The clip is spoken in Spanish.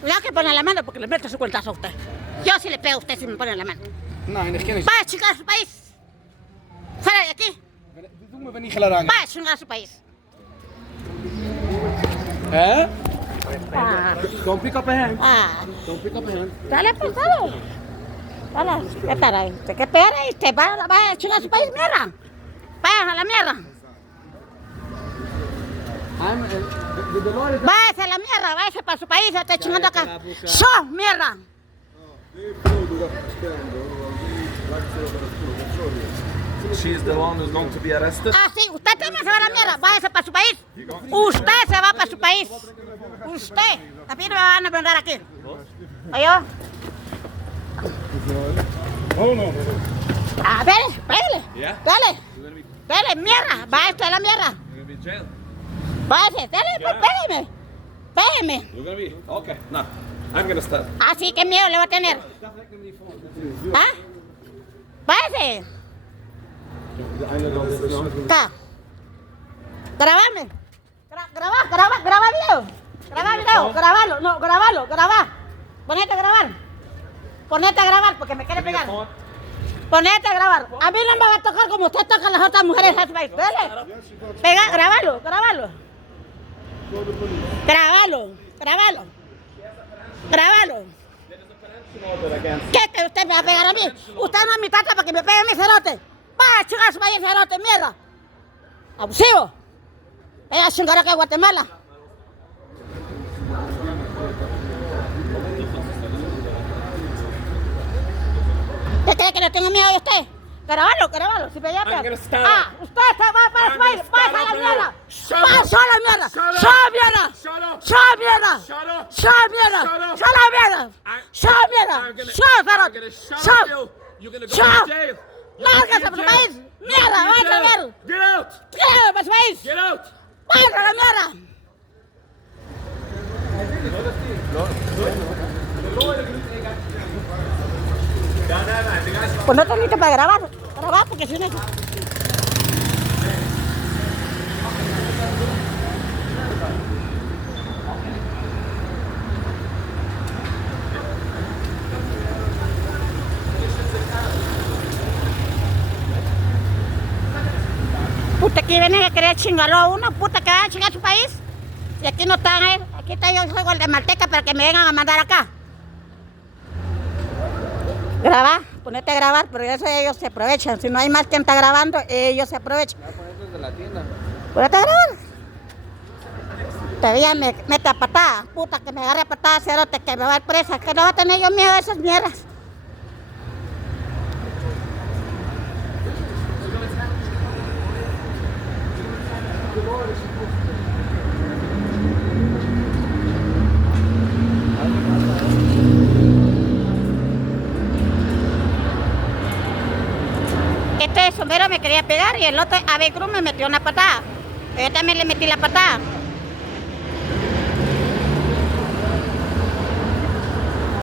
Cuidado que pone la mano porque le meto su cuentazo a usted. Yo sí le pego a usted si me pone la mano. Nee, dat ken ik. Vaya a chingar a su país. Fuera de aquí. Doe me niet gelarang. Vaya a chingar a su país. Hè? Ah. Don't pick up a hand. Ah. Don't pick up a hand. Dale, pesado. Dale, ¿qué tal ahí? ¿Te qué peor ahí? ¿Te va a chingar a su país, mierda? Vaya a la mierda. Váyase a la mierda, váyase para su país, ya está chingando acá. ¡So, mierda! She's the one who's going to be arrested. Ah, sí, usted también se va a la mierda, váyase para su país. Usted se va para su país. Usted. A mí no me van a mandar aquí. ¿Oye? Ah, dale, pégale. Dale. Dale, mierda, váyase a la mierda. Váyase, dale, pues pégame. Pégame. You're gonna be okay. No, I'm gonna start. Ah, sí, qué miedo le va a tener. ¿Ah? Váyase. Está. Grabame. Graba video. Graba video. Grabalo. No, graba. Ponete a grabar. Ponete a grabar porque me quiere pegar. Ponete a grabar. A mí no me va a tocar como usted toca a las otras mujeres. Dale. Pega, grabalo. Grabalo. ¿Qué que usted me va a pegar a mí? Usted no es mi tata para que me pegue a mi cerote. Vaya a chingar su país, cerote, mierda. Abusivo. Vaya a chingar acá a Guatemala. ¿Qué cree que le tengo miedo a usted? Grabalo, si me llama. Ah, usted se va para su país, vaya a la mierda. Vaya a la mierda. Lárgase para su país. Mierda, vaya a ver. Get out! Lárgase para su país. Get out! Vaya a la mierda. Pues no estás listo para grabar porque si no... Puta, que vienen a querer chingarlo a uno, puta, que van a chingar a su país. Y aquí no están, aquí está yo, soy guardamalteca para que me vengan a mandar acá. Graba, ponete a grabar, pero eso ellos se aprovechan. Si no hay más quien está grabando, ellos se aprovechan. Ponete a grabar. Todavía me mete a patada, puta, que me agarre a patada, cerote, que me va a ir presa, que no va a tener yo miedo a esas mierdas. Este sombrero me quería pegar y el otro Ave Cruz me metió una patada. Yo también le metí la patada.